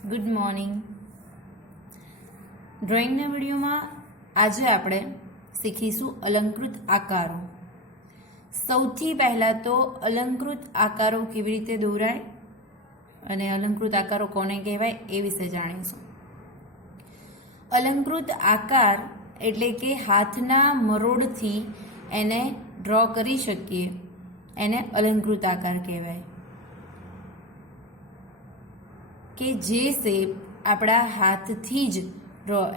Good morning. ડ્રોઈંગના વિડીયોમાં આજે આપણે શીખીશું અલંકૃત આકારો. સૌથી પહેલાં તો અલંકૃત આકારો કેવી રીતે દોરાય અને અલંકૃત આકારો કોને કહેવાય એ વિશે જાણીશું. અલંકૃત આકાર એટલે કે હાથના મરોડથી એને ડ્રો કરી શકીએ, એને અલંકૃત આકાર કહેવાય. કે જે શેપ આપણા હાથથી જ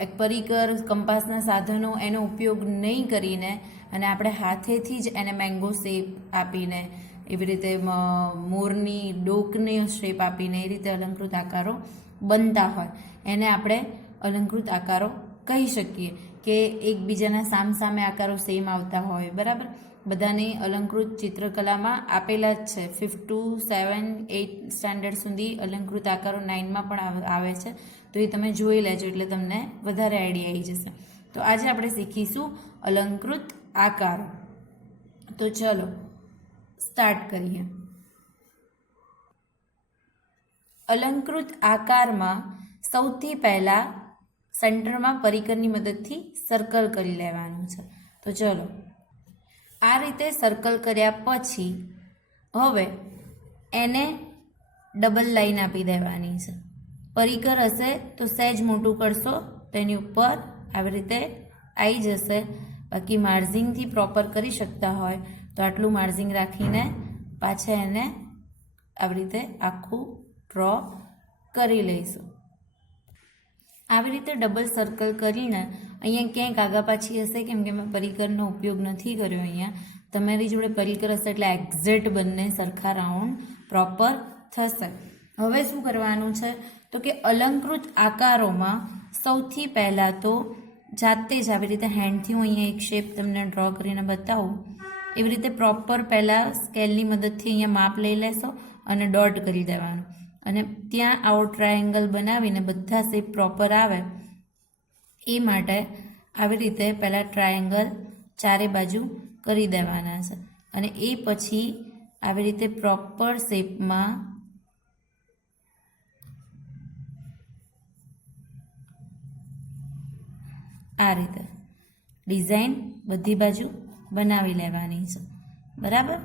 એક પરિકર, કંપાસના સાધનો એનો ઉપયોગ નહીં કરીને અને આપણે હાથેથી જ એને મેંગો શેપ આપીને, એવી રીતે મોરની ડોકને શેપ આપીને એ રીતે અલંકૃત આકારો બનતા હોય એને આપણે અલંકૃત આકારો કહી શકીએ. કે એકબીજાના સામસામે આકારો સેમ આવતા હોય, બરાબર. બધાની અલંકૃત ચિત્રકલામાં આપેલા જ છે. 5th to 7th 8th standard સુધી અલંકૃત આકારો 9માં પણ આવે છે, તો એ તમે જોઈ લેજો એટલે તમને વધારે આઈડિયા આવી જશે. તો આજે આપણે શીખીશું અલંકૃત આકારો. તો ચલો સ્ટાર્ટ કરીએ. અલંકૃત આકારમાં સૌથી પહેલાં સેન્ટરમાં પરિકરની મદદથી સર્કલ કરી લેવાનું છે. તો ચલો આ રીતે સર્કલ કર્યા પછી હવે એને ડબલ લાઈન આપી દેવાની છે. પરિકર હશે તો સહેજ મોટું કરશો તો એની ઉપર આવી રીતે આવી જશે. બાકી માર્જિંગથી પ્રોપર કરી શકતા હોય તો આટલું માર્જિંગ રાખીને પાછા એને આવી રીતે આખું ડ્રો કરી લઈશું. આવી રીતે ડબલ સર્કલ કરીને અહીંયા ક્યાંક આગા પાછી હશે, કેમ કે મેં પરિકરનો ઉપયોગ નથી કર્યો. અહીંયા તમારી જોડે પરિકર હશે એટલે એક્ઝેક્ટ બંને સરખા રાઉન્ડ પ્રોપર થશે. હવે શું કરવાનું છે તો કે અલંકૃત આકારોમાં સૌથી પહેલાં તો જાતે જ આવી રીતે હેન્ડથી હું અહીંયા એક શેપ તમને ડ્રો કરીને બતાવું. એવી રીતે પ્રોપર પહેલાં સ્કેલની મદદથી અહીંયા માપ લઈ લેશો અને ડોટ કરી દેવાનું. અને ત્યાં આવો ટ્રાયેંગલ બનાવીને બધા શેપ પ્રોપર આવે એ માટે આવી રીતે પહેલાં ટ્રાયેંગલ ચારે બાજુ કરી દેવાના છે. અને એ પછી આવી રીતે પ્રોપર શેપમાં આ રીતે ડિઝાઇન બધી બાજુ બનાવી લેવાની છે, બરાબર.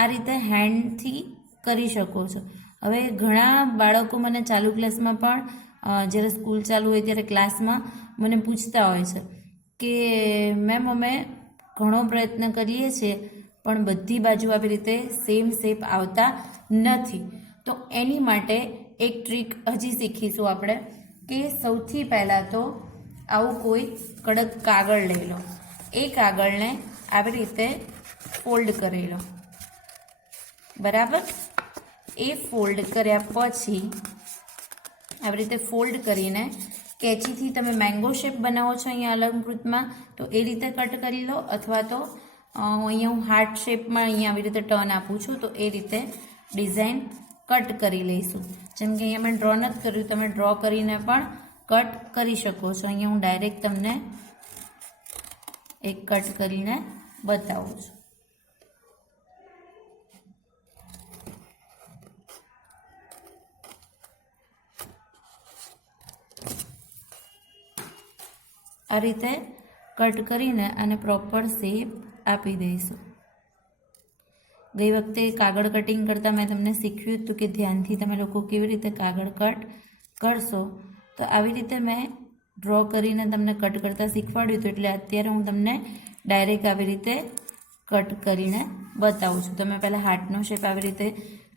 આ રીતે હેન્ડથી કરી શકો છો. હવે ઘણા બાળકો મને ચાલુ ક્લાસમાં પણ જ્યારે સ્કૂલ ચાલુ હોય ત્યારે ક્લાસમાં મને પૂછતા હોય છે કે મેમ અમે ઘણો પ્રયત્ન કરીએ છીએ પણ બધી બાજુ આવી રીતે સેમ શેપ આવતા નથી. તો એની માટે એક ટ્રીક હજી શીખીશું આપણે કે સૌથી પહેલાં તો આવું કોઈ કડક કાગળ લઈ લો. એ કાગળને આવી રીતે ફોલ્ડ કરી લો, બરાબર. એ ફોલ્ડ કર્યા પછી આવી રીતે ફોલ્ડ કરીને કેચીથી તમે મેંગો શેપ બનાવો છો અહીંયા અલંકૃતમાં તો એ રીતે કટ કરી લો, અથવા તો અહીંયા હું હાર્ટ શેપમાં અહીંયા આવી રીતે ટર્ન આપું છું તો એ રીતે ડિઝાઇન કટ કરી લઈશું. જેમ કે અહીંયા મેં ડ્રો નથી કર્યું, તમે ડ્રો કરીને પણ કટ કરી શકો છો. અહીંયા હું ડાયરેક્ટ તમને એક કટ કરીને બતાવું છું. આ રીતે કટ કરીને અને પ્રોપર શેપ આપી દઈશું. ગઈ વખતે કાગળ કટિંગ કરતાં મેં તમને શીખવ્યું હતું કે ધ્યાનથી તમે લોકો કેવી રીતે કાગળ કટ કરશો. તો આવી રીતે મેં ડ્રો કરીને તમને કટ કરતાં શીખવાડ્યું હતું, એટલે અત્યારે હું તમને ડાયરેક્ટ આવી રીતે કટ કરીને બતાવું છું. તમે પહેલાં હાર્ટનો શેપ આવી રીતે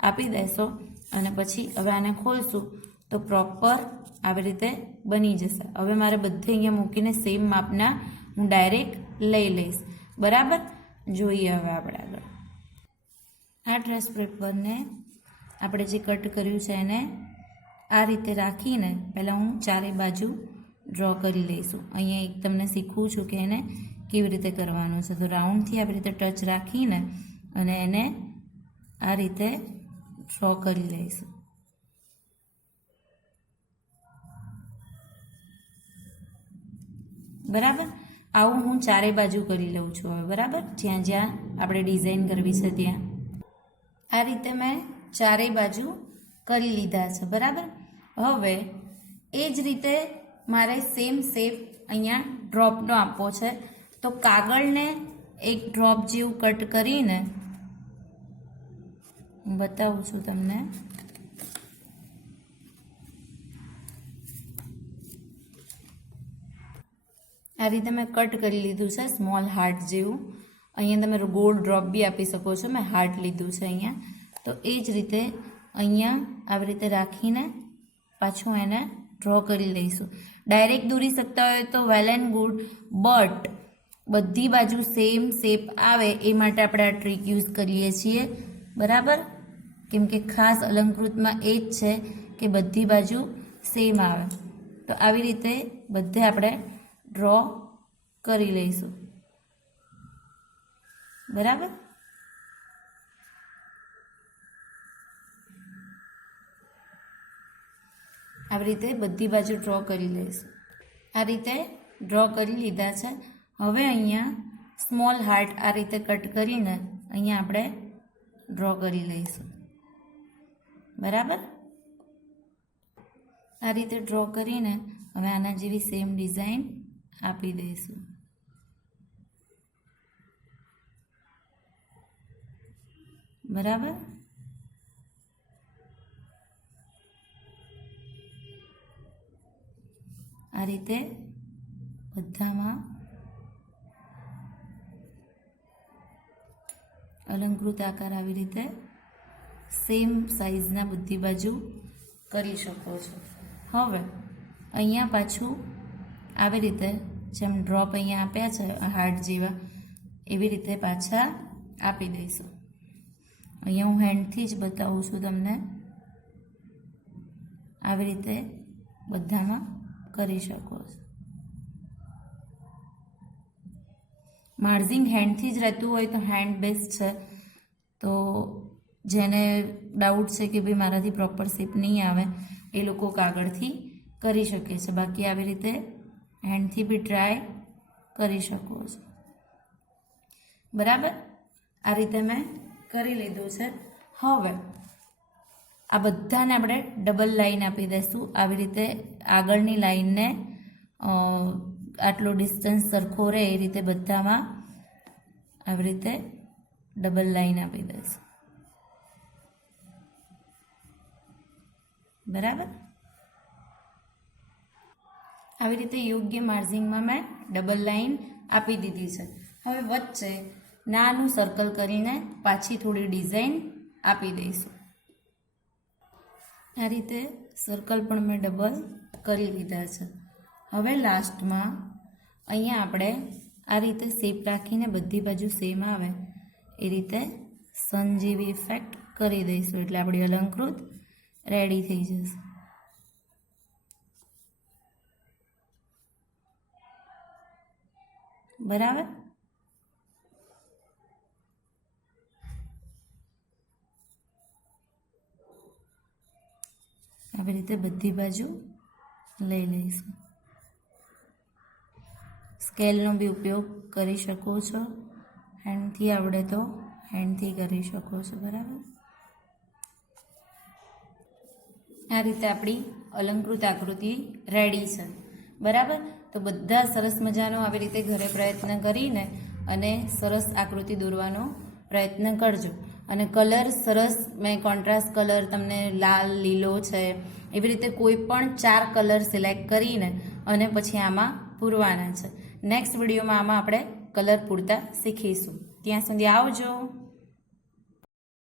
આપી દેશો અને પછી હવે આને ખોલશું તો પ્રોપર આવી રીતે બની જશે. હવે મારે બધે અહીંયા મૂકીને સેમ માપના હું ડાયરેક્ટ લઈ લઈશ, બરાબર. જોઈએ હવે આપણે આગળ. આ ડ્રેસ પેપરને આપણે જે કટ કર્યું છે એને આ રીતે રાખીને પહેલાં હું ચારે બાજુ ડ્રો કરી લઈશું. અહીંયા એક તમને શીખવું છું કે એને કેવી રીતે કરવાનું છે. તો રાઉન્ડથી આવી રીતે ટચ રાખીને અને એને આ રીતે ડ્રો કરી લઈશું, બરાબર. આવું હું ચારે બાજુ કરી લઉં છું હવે, બરાબર. જ્યાં જ્યાં આપણે ડિઝાઇન કરવી છે ત્યાં આ રીતે મેં ચારેય બાજુ કરી લીધા છે, બરાબર. હવે એ જ રીતે મારે સેમ શેપ અહીંયા ડ્રોપનો આપવો છે, તો કાગળને એક ડ્રોપ જેવું કટ કરીને હું બતાવું છું તમને. આ રીતે મેં કટ કરી લીધું છે સ્મોલ હાર્ટ જેવું. અહીંયા તમે ગોળ ડ્રોપ બી આપી શકો છો. મેં હાર્ટ લીધું છે અહીંયા. તો એ જ રીતે અહીંયા આવી રીતે રાખીને પાછું એને ડ્રો કરી લઈશું. ડાયરેક્ટ દોરી શકતા હોય તો વેલ એન્ડ ગુડ, બટ બધી બાજુ સેમ શેપ આવે એ માટે આપણે આ ટ્રીક યુઝ કરીએ છીએ, બરાબર? કેમ કે ખાસ અલંકૃતમાં એ જ છે કે બધી બાજુ સેમ આવે. તો આવી રીતે બધે આપણે ડ્રો કરી લઈશું, બરાબર? આવી રીતે બધી બાજુ ડ્રો કરી લઈશું. આ રીતે ડ્રો કરી લીધા છે. હવે અહીંયા સ્મોલ હાર્ટ આ રીતે કટ કરીને અહીંયા આપણે ડ્રો કરી લઈશું, બરાબર? આ રીતે ડ્રો કરીને હવે આના જેવી સેમ ડિઝાઇન આપી દઈશું, બરાબર? આ રીતે બધામાં અલંકૃત આકાર આવી રીતે સેમ સાઈઝના બધી બાજુ કરી શકો છો. હવે અહીંયા પાછું આવી રીતે જેમ ડ્રોપ અહીંયા આપ્યા છે હાર્ટ જેવા, એવી રીતે પાછા આપી દઈશું. અહીંયા હું હેન્ડથી જ બતાવું છું તમને. આવી રીતે બધામાં કરી શકો છો. માર્જિંગ હેન્ડથી જ રહેતું હોય તો હેન્ડ બેસ્ટ છે. તો જેને ડાઉટ છે કે ભાઈ મારાથી પ્રોપર શેપ નહીં આવે એ લોકો કાગળથી કરી શકે છે. બાકી આવી રીતે હેન્ડથી બી ટ્રાય કરી શકો છો, બરાબર? આ રીતે મેં કરી લીધું છે. હવે આ બધાને આપણે ડબલ લાઈન આપી દઈશું. આવી રીતે આગળની લાઈનને આટલો ડિસ્ટન્સ સરખો રહે એ રીતે બધામાં આવી રીતે ડબલ લાઈન આપી દઈશું, બરાબર? આવી રીતે યોગ્ય માર્જિંગમાં મેં ડબલ લાઈન આપી દીધી છે. હવે વચ્ચે નાનું સર્કલ કરીને પાછી થોડી ડિઝાઇન આપી દઈશું. આ રીતે સર્કલ પણ મેં ડબલ કરી લીધા છે. હવે લાસ્ટમાં અહીંયા આપણે આ રીતે શેપ રાખીને બધી બાજુ સેમ આવે એ રીતે સન જેવી ઇફેક્ટ કરી દઈશું, એટલે આપણી અલંકૃત રેડી થઈ જશે, બરાબર? આવી રીતે બધી બાજુ લઈ લઈશું. સ્કેલનો બી ઉપયોગ કરી શકો છો. હેન્ડથી આવડે તો હેન્ડથી કરી શકો છો, બરાબર? આ રીતે આપણી અલંકૃત આકૃતિ રેડી છે, બરાબર? તો બધા સરસ મજાનો આવી રીતે ઘરે પ્રયત્ન કરીને અને સરસ આકૃતિ દોરવાનો પ્રયત્ન કરજો. અને કલર સરસ, મેં કોન્ટ્રાસ્ટ કલર તમને લાલ, લીલો છે એવી રીતે કોઈ પણ 4 કલર સિલેક્ટ કરીને અને પછી આમાં પૂરવાના છે. નેક્સ્ટ વિડીયોમાં આમાં આપણે કલર પૂરતા શીખીશું. ત્યાં સુધી આવજો.